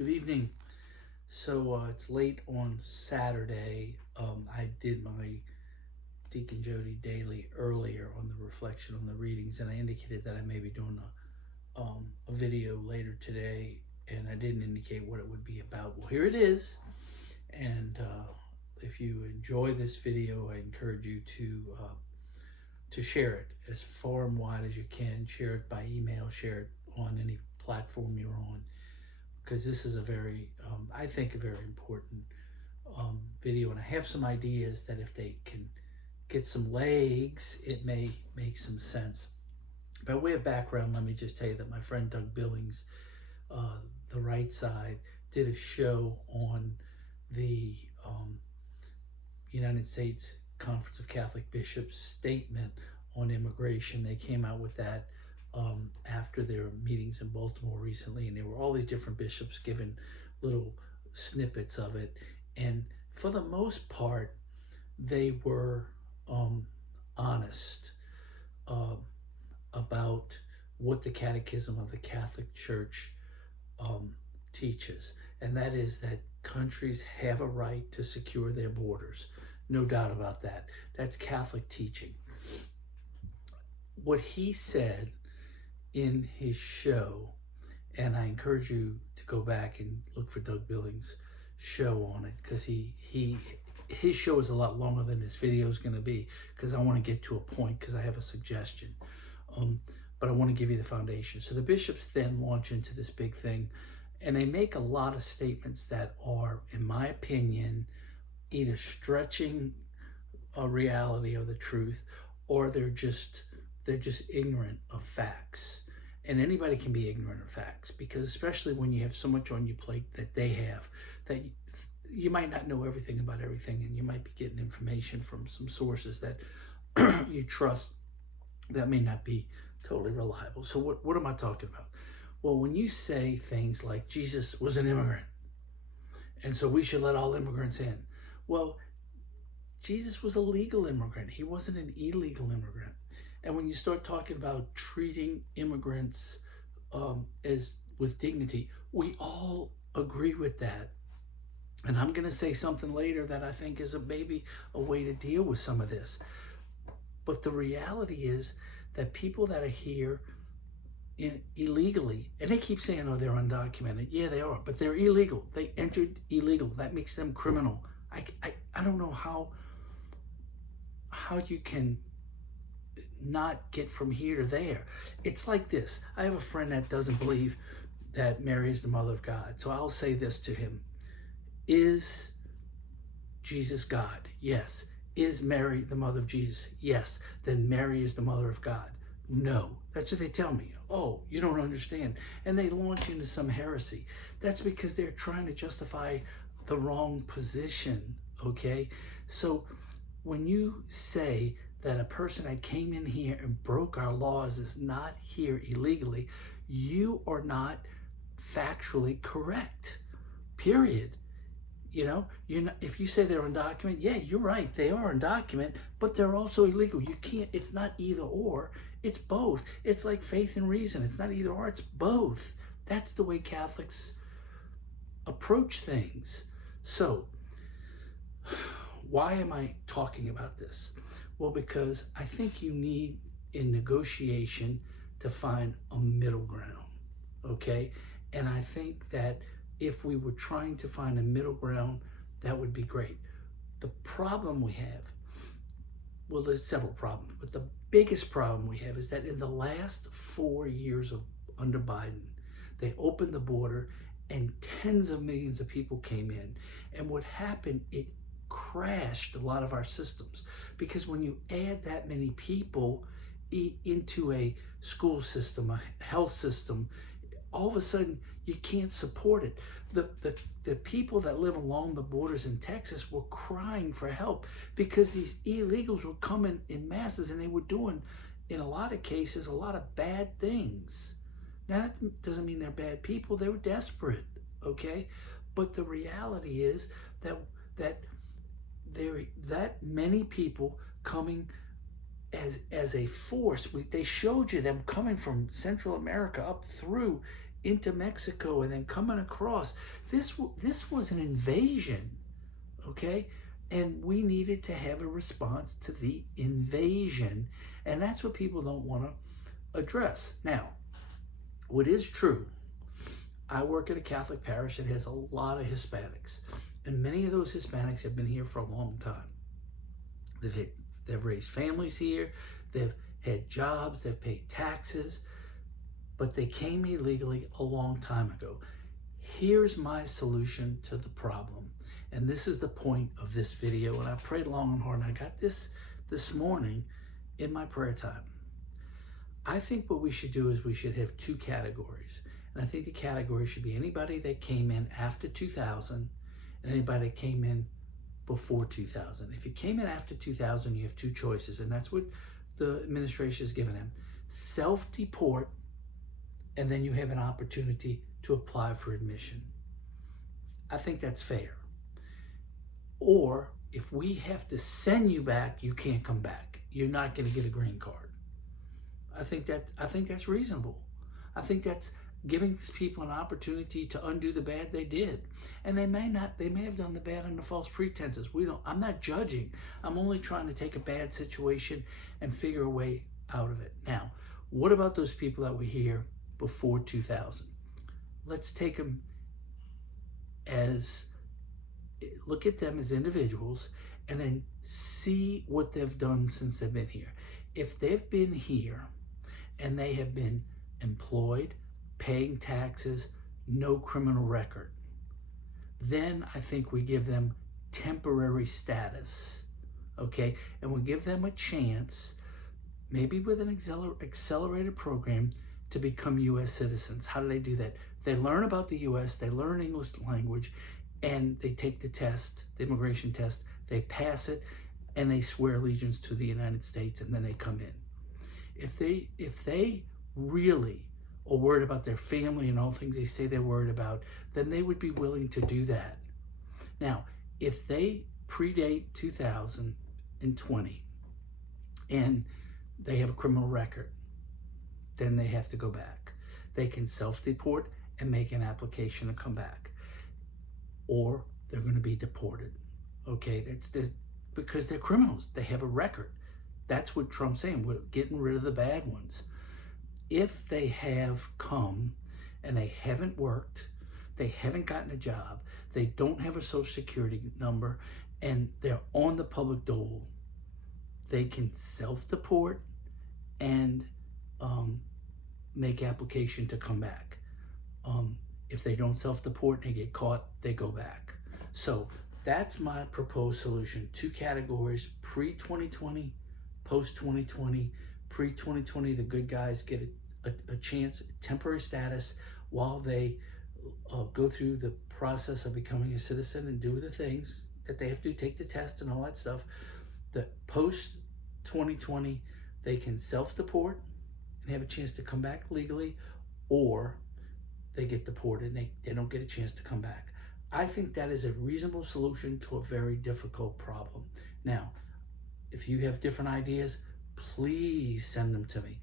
Good evening. So it's late on Saturday. I did my Deacon Jodi daily earlier on the reflection on the readings, and I indicated that I may be doing a video later today, and I didn't indicate what it would be about. Well, here it is. And if you enjoy this video, I encourage you to share it as far and wide as you can. Share it by email. Share it on any platform you're on, because this is a very, I think, a very important video. And I have some ideas that if they can get some legs, it may make some sense. By way of background, let me just tell you that my friend Doug Billings, the right side, did a show on the United States Conference of Catholic Bishops statement on immigration. They came out with that after their meetings in Baltimore recently, and there were all these different bishops giving little snippets of it, and for the most part they were honest about what the Catechism of the Catholic Church teaches, and that is that countries have a right to secure their borders. No doubt about that. That's Catholic teaching. What he said in his show, and I encourage you to go back and look for Doug Billings' show on it, because his show is a lot longer than this video is going to be, because I want to get to a point, because I have a suggestion. But I want to give you the foundation. So the bishops then launch into this big thing, and they make a lot of statements that are, in my opinion, either stretching a reality or the truth, or they're just ignorant of facts. And anybody can be ignorant of facts, because especially when you have so much on your plate that they have, that you might not know everything about everything, and you might be getting information from some sources that you trust that may not be totally reliable. So what am I talking about? Well, when you say things like Jesus was an immigrant, and so we should let all immigrants in. Well, Jesus was a legal immigrant. He wasn't an illegal immigrant. And when you start talking about treating immigrants as with dignity, we all agree with that. And I'm going to say something later that I think is maybe a way to deal with some of this. But the reality is that people that are here illegally, and they keep saying, oh, they're undocumented. Yeah, they are, but they're illegal. They entered illegal. That makes them criminal. I don't know how you can not get from here to there. It's like this. I have a friend that doesn't believe that Mary is the mother of God. So I'll say this to him. Is Jesus God? Yes. Is Mary the mother of Jesus? Yes. Then Mary is the mother of God. No. That's what they tell me. Oh, you don't understand. And they launch into some heresy. That's because they're trying to justify the wrong position, okay? So when you say that a person that came in here and broke our laws is not here illegally, you are not factually correct, period. You know, if you say they're undocumented, yeah, you're right, they are undocumented, but they're also illegal. You can't, it's not either or, it's both. It's like faith and reason. It's not either or, it's both. That's the way Catholics approach things. So, why am I talking about this? Well, because I think you need, in negotiation, to find a middle ground, okay? And I think that if we were trying to find a middle ground, that would be great. The problem we have, well, there's several problems, but the biggest problem we have is that in the last 4 years under Biden, they opened the border and tens of millions of people came in. And what happened, it crashed a lot of our systems, because when you add that many people into a school system, a health system, all of a sudden you can't support it. The people that live along the borders in Texas were crying for help, because these illegals were coming in masses, and they were doing, in a lot of cases, a lot of bad things. Now, that doesn't mean they're bad people. They were desperate, okay? But the reality is that there are that many people coming as a force. They showed you them coming from Central America up through into Mexico and then coming across. This was an invasion, okay? And we needed to have a response to the invasion. And that's what people don't want to address. Now, what is true, I work at a Catholic parish that has a lot of Hispanics. And many of those Hispanics have been here for a long time. They've raised families here. They've had jobs. They've paid taxes. But they came illegally a long time ago. Here's my solution to the problem. And this is the point of this video. And I prayed long and hard. And I got this morning in my prayer time. I think what we should do is we should have two categories. And I think the category should be anybody that came in after 2000 and anybody that came in before 2000. If you came in after 2000, you have two choices. And that's what the administration has given them. Self-deport, and then you have an opportunity to apply for admission. I think that's fair. Or if we have to send you back, you can't come back. You're not going to get a green card. I think that's reasonable. I think that's giving people an opportunity to undo the bad they did. And they may have done the bad under false pretenses. I'm not judging. I'm only trying to take a bad situation and figure a way out of it. Now, what about those people that were here before 2000? Let's take them look at them as individuals and then see what they've done since they've been here. If they've been here and they have been employed, paying taxes, no criminal record, then I think we give them temporary status, okay? And we give them a chance, maybe with an accelerated program, to become U.S. citizens. How do they do that? They learn about the U.S., they learn English language, and they take the test, the immigration test, they pass it, and they swear allegiance to the United States, and then they come in. If they really are worried about their family and all things they say they're worried about, then they would be willing to do that. Now, if they predate 2020 and they have a criminal record, then they have to go back. They can self-deport and make an application to come back. Or they're going to be deported. Okay, that's because they're criminals. They have a record. That's what Trump's saying. We're getting rid of the bad ones. If they have come and they haven't worked, they haven't gotten a job, they don't have a social security number, and they're on the public dole, they can self-deport and make application to come back. If they don't self-deport and they get caught, they go back. So that's my proposed solution. Two categories: pre-2020, post-2020. Pre-2020, the good guys get a chance, temporary status, while they go through the process of becoming a citizen and do the things that they have to do, take the test and all that stuff. The post-2020, they can self-deport and have a chance to come back legally, or they get deported and they don't get a chance to come back. I think that is a reasonable solution to a very difficult problem. Now, if you have different ideas, please send them to me.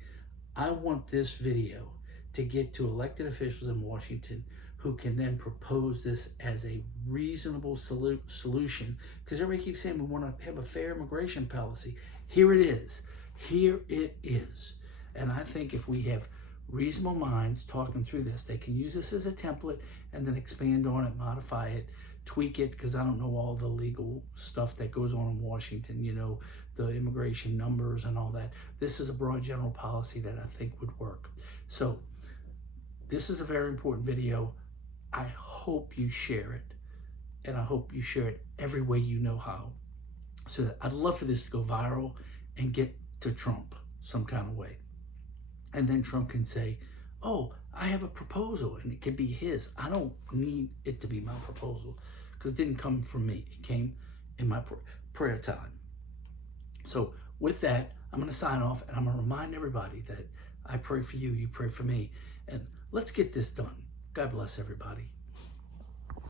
I want this video to get to elected officials in Washington who can then propose this as a reasonable solution, because everybody keeps saying we want to have a fair immigration policy. Here it is. Here it is. And I think if we have reasonable minds talking through this, they can use this as a template and then expand on it, modify it, tweak it, because I don't know all the legal stuff that goes on in Washington, you know, the immigration numbers and all that. This is a broad general policy that I think would work. So this is a very important video. I hope you share it, and I hope you share it every way you know how. So that I'd love for this to go viral and get to Trump some kind of way. And then Trump can say, oh, I have a proposal, and it could be his. I don't need it to be my proposal, because it didn't come from me. It came in my prayer time. So with that, I'm going to sign off, and I'm going to remind everybody that I pray for you, you pray for me, and let's get this done. God bless everybody.